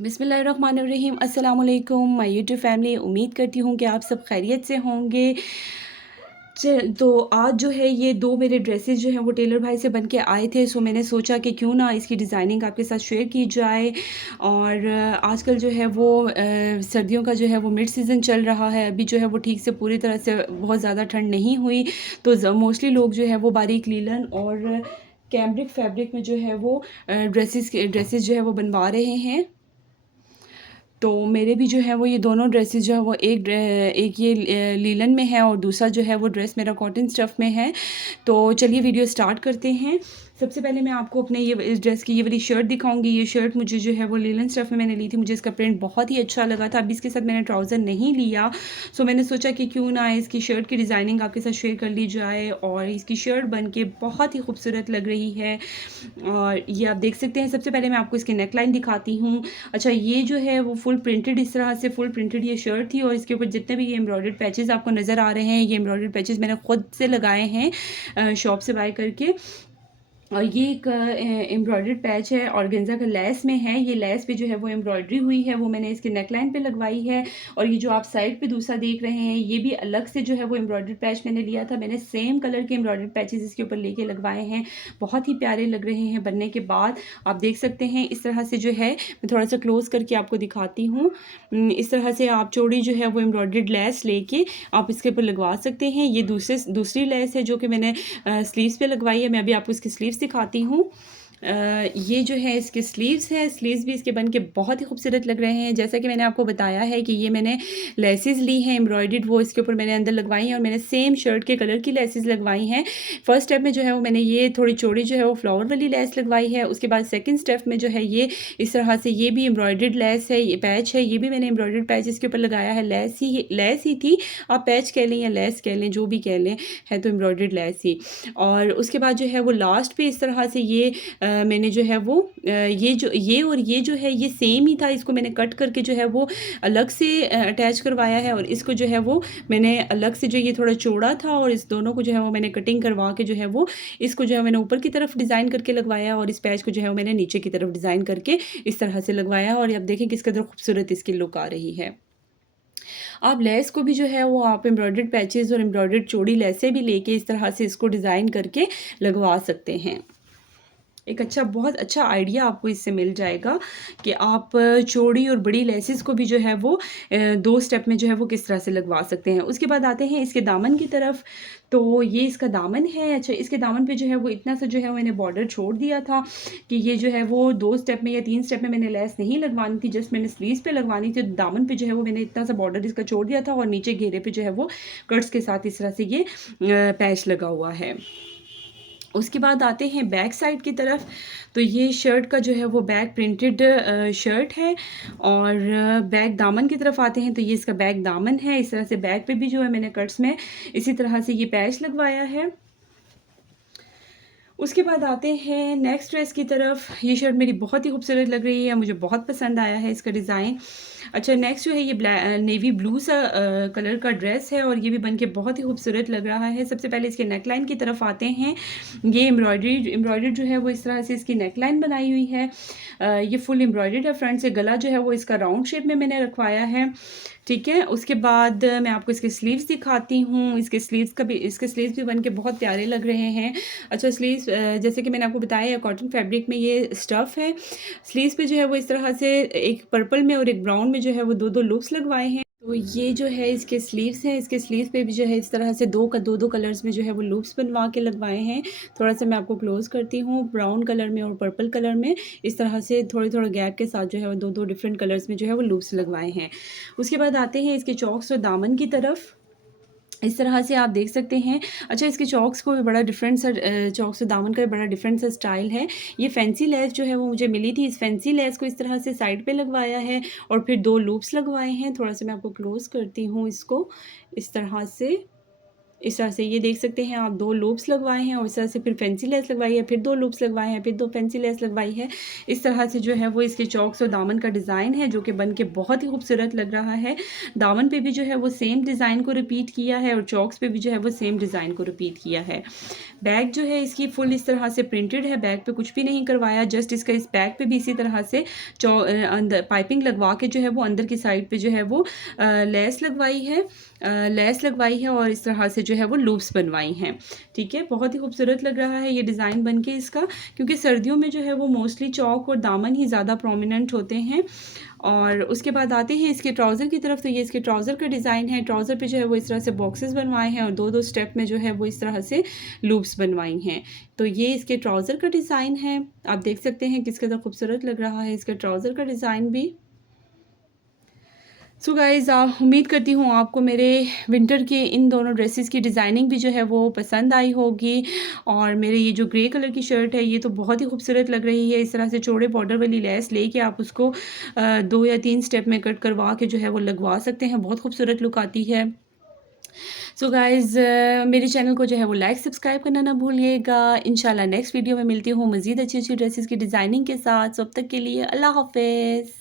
बिस्मिल्लाहिर्रहमानिर्रहीम अस्सलाम वालेकुम माय यूट्यूब फैमिली। उम्मीद करती हूँ कि आप सब खैरियत से होंगे। तो आज जो है ये दो मेरे ड्रेसेस जो हैं वो टेलर भाई से बन के आए थे। सो मैंने सोचा कि क्यों ना इसकी डिज़ाइनिंग आपके साथ शेयर की जाए। और आजकल जो है वो सर्दियों का जो है वो मिड सीज़न चल रहा है। अभी जो है वो ठीक से पूरी तरह से बहुत ज़्यादा ठंड नहीं हुई, तो मोस्टली लोग जो है वो बारीक लीलन और कैमरिक फैब्रिक में जो है वो ड्रेसेस जो है वो बनवा रहे हैं। तो मेरे भी जो है वो ये दोनों ड्रेसेस जो है वो एक ये लीलन में है और दूसरा जो है वो ड्रेस मेरा कॉटन स्टफ़ में है। तो चलिए वीडियो स्टार्ट करते हैं। सबसे पहले मैं आपको अपने इस ड्रेस की ये वाली शर्ट दिखाऊंगी। ये शर्ट मुझे जो है वो लीलन स्टफ़ में मैंने ली थी। मुझे इसका प्रिंट बहुत ही अच्छा लगा था। अभी इसके साथ मैंने ट्राउज़र नहीं लिया, सो मैंने सोचा कि क्यों ना इसकी शर्ट की डिज़ाइनिंग आपके साथ शेयर कर ली जाए। और इसकी शर्ट बन के बहुत ही खूबसूरत लग रही है और ये आप देख सकते हैं। सबसे पहले मैं आपको इसकी नेक लाइन दिखाती हूँ। अच्छा, ये जो है वो फुल प्रिंटेड, इस तरह से फुल प्रिंटेड ये शर्ट थी और इसके ऊपर जितने भी ये एम्ब्रॉयडर्ड पैचेस आपको नज़र आ रहे हैं, ये एम्ब्रॉयडर्ड पैचेस मैंने खुद से लगाए हैं शॉप से बाय करके। और ये एक एम्ब्रॉयडर्ड पैच है ऑर्गेन्जा का लेस में है। ये लेस पे जो है वो एम्ब्रॉयडरी हुई है, वो मैंने इसके नेकलाइन पे लगवाई है। और ये जो आप साइड पे दूसरा देख रहे हैं, ये भी अलग से जो है वो एम्ब्रॉयडर्ड पैच मैंने लिया था। मैंने सेम कलर के एम्ब्रॉयडर्ड पैचेस इसके ऊपर लेके लगवाए हैं। बहुत ही प्यारे लग रहे हैं बनने के बाद। आप देख सकते हैं इस तरह से जो है, मैं थोड़ा सा क्लोज करके आपको दिखाती हूँ। इस तरह से आप चौड़ी जो है वो एम्ब्रॉयडर्ड लेस लेके आप इसके ऊपर लगवा सकते हैं। ये दूसरी लेस है जो कि मैंने स्लीव्स पे लगवाई है। मैं अभी आपको इसकी स्लीव्स दिखाती हूँ। ये जो है इसके स्लीव्स हैं। स्लीव्स भी इसके बन के बहुत ही खूबसूरत लग रहे हैं। जैसा कि मैंने आपको बताया है कि ये मैंने लेसेस ली हैं एम्ब्रॉयडर्ड, वो इसके ऊपर मैंने अंदर लगवाई हैं और मैंने सेम शर्ट के कलर की लेसेस लगवाई हैं। फर्स्ट स्टेप में जो है वो मैंने ये थोड़ी चौड़ी जो है वो फ्लावर वाली लेस लगवाई है। उसके बाद सेकंड स्टेप में जो है ये इस तरह से ये भी एम्ब्रॉयडर्ड लेस है, ये पैच है, ये भी मैंने एम्ब्रॉयडर्ड पैच इसके ऊपर लगाया है। लेस ही थी, आप पैच कह लें या लेस कह लें, जो भी कह लें, है तो एम्ब्रॉयडर्ड लेस ही। और उसके बाद जो है वो लास्ट पे इस तरह से ये मैंने जो है वो ये जो है ये सेम ही था। इसको मैंने कट करके जो है वो अलग से अटैच करवाया है और इसको जो है वो मैंने अलग से, जो ये थोड़ा चौड़ा था और इस दोनों को जो है वो मैंने कटिंग करवा के जो है वो इसको जो है मैंने ऊपर की तरफ डिज़ाइन करके लगवाया और इस पैच को जो है वो मैंने नीचे की तरफ डिज़ाइन करके इस तरह से लगवाया। और आप देखें किस कदर खूबसूरत इसकी लुक आ रही है। आप लेस को भी जो है वो आप एम्ब्रॉयडर्ड पैचेस और एम्ब्रॉयडर्ड चौड़ी लेसें भी लेके इस तरह से इसको डिज़ाइन करके लगवा सकते हैं। एक बहुत अच्छा आइडिया आपको इससे मिल जाएगा कि आप चौड़ी और बड़ी लेसेस को भी जो है वो दो स्टेप में जो है वो किस तरह से लगवा सकते हैं। उसके बाद आते हैं इसके दामन की तरफ। तो ये इसका दामन है। अच्छा, इसके दामन पे जो है वो इतना सा जो है मैंने बॉर्डर छोड़ दिया था कि ये जो है वो दो स्टेप में या तीन स्टेप में मैंने लेस नहीं लगवानी थी, जस्ट मैंने स्लीव्स पे लगवानी थी। दामन पे जो है वो मैंने इतना सा बॉर्डर इसका छोड़ दिया था और नीचे घेरे पे जो है वो कट्स के साथ इस तरह से ये पैच लगा हुआ है। उसके बाद आते हैं बैक साइड की तरफ। तो ये शर्ट का जो है वो बैक प्रिंटेड शर्ट है। और बैक दामन की तरफ आते हैं तो ये इसका बैक दामन है। इस तरह से बैक पे भी जो है मैंने कट्स में इसी तरह से ये पैच लगवाया है। उसके बाद आते हैं नेक्स्ट ड्रेस की तरफ। ये शर्ट मेरी बहुत ही खूबसूरत लग रही है, मुझे बहुत पसंद आया है इसका डिज़ाइन। अच्छा, नेक्स्ट जो है ये नेवी ब्लू सा कलर का ड्रेस है और ये भी बन के बहुत ही खूबसूरत लग रहा है। सबसे पहले इसके नेकलाइन की तरफ आते हैं। ये एम्ब्रॉयडरी जो है वो इस तरह से इसकी नेकलाइन बनाई हुई है। ये फुल एम्ब्रॉयडर्ड है फ्रंट से। गला जो है वो इसका राउंड शेप में मैंने रखवाया है, ठीक है। उसके बाद मैं आपको इसके स्लीव्स दिखाती हूँ। इसके स्लीव्स भी बन के बहुत प्यारे लग रहे हैं। अच्छा, स्लीव्स जैसे कि मैंने आपको बताया कॉटन फैब्रिक में ये स्टफ़ है। स्लीव्स पे जो है वो इस तरह से एक पर्पल में और एक ब्राउन में जो है वो दो लूप्स लगवाए हैं। तो ये जो है इसके स्लीव्स हैं। इसके स्लीव्स पे भी जो है इस तरह से दो कलर्स में जो है वो लूप्स बनवा के लगवाए हैं। थोड़ा सा मैं आपको क्लोज करती हूँ। ब्राउन कलर में और पर्पल कलर में इस तरह से थोड़े गैप के साथ जो है वो दो डिफरेंट कलर्स में जो है वो लूप्स लगवाए हैं। उसके बाद आते हैं इसके चॉक्स और दामन की तरफ। इस तरह से आप देख सकते हैं। अच्छा, इसके चॉक्स को भी बड़ा डिफरेंट सा चॉक्स और दामन का भी बड़ा डिफरेंट सा स्टाइल है। ये फैंसी लेस जो है वो मुझे मिली थी। इस फैंसी लेस को इस तरह से साइड पे लगवाया है और फिर दो लूप्स लगवाए हैं। थोड़ा सा मैं आपको क्लोज करती हूँ इसको इस तरह से। इस तरह से ये देख सकते हैं आप 2 लूप्स लगवाए हैं और इस तरह से फिर फैंसी लेस लगवाई है, फिर 2 लूप्स लगवाए हैं, फिर 2 फैंसी लेस लगवाई है। इस तरह से जो है वो इसके चॉक्स और दामन का डिज़ाइन है जो कि बन के बहुत ही खूबसूरत लग रहा है। दामन पे भी जो है वो सेम डिज़ाइन को रिपीट किया है और चॉक्स पे भी जो है वो सेम डिज़ाइन को रिपीट किया है। बैक जो है इसकी फुल इस तरह से प्रिंटेड है, बैक पे कुछ भी नहीं करवाया, जस्ट इसका इस बैक पे भी इसी तरह से अंदर पाइपिंग लगवा के जो है वो अंदर की साइड पे जो है वो लेस लगवाई है, लेस लगवाई है और इस तरह से जो है वो लूप्स बनवाई हैं। ठीक है, बहुत ही खूबसूरत लग रहा है ये डिज़ाइन बन के इसका, क्योंकि सर्दियों में जो है वो मोस्टली चौक और दामन ही ज़्यादा प्रोमिनेंट होते हैं। और उसके बाद आते हैं इसके ट्राउज़र की तरफ। तो ये इसके ट्राउज़र का डिज़ाइन है। ट्राउज़र पे जो है वो इस तरह से बॉक्सेस बनवाए हैं और 2-2 स्टेप में जो है वो इस तरह से लूप्स बनवाई हैं। तो ये इसके ट्राउज़र का डिज़ाइन है। आप देख सकते हैं किस कदर खूबसूरत लग रहा है इसका ट्राउज़र का डिज़ाइन भी। सो गाइज़ उम्मीद करती हूँ आपको मेरे विंटर के इन दोनों ड्रेसेस की डिज़ाइनिंग भी जो है वो पसंद आई होगी। और मेरे ये जो ग्रे कलर की शर्ट है ये तो बहुत ही खूबसूरत लग रही है। इस तरह से चौड़े बॉर्डर वाली लेस लेके आप उसको 2 या 3 स्टेप में कट करवा के जो है वो लगवा सकते हैं, बहुत खूबसूरत लुक आती है। सो गाइज़ मेरे चैनल को जो है वो लाइक सब्सक्राइब करना ना भूलिएगा। इंशाल्लाह नेक्स्ट वीडियो में मिलती हूँ मज़ीद अच्छी-अच्छी ड्रेसेस की डिज़ाइनिंग के साथ। तब तक के लिए अल्लाह हाफ़िज़।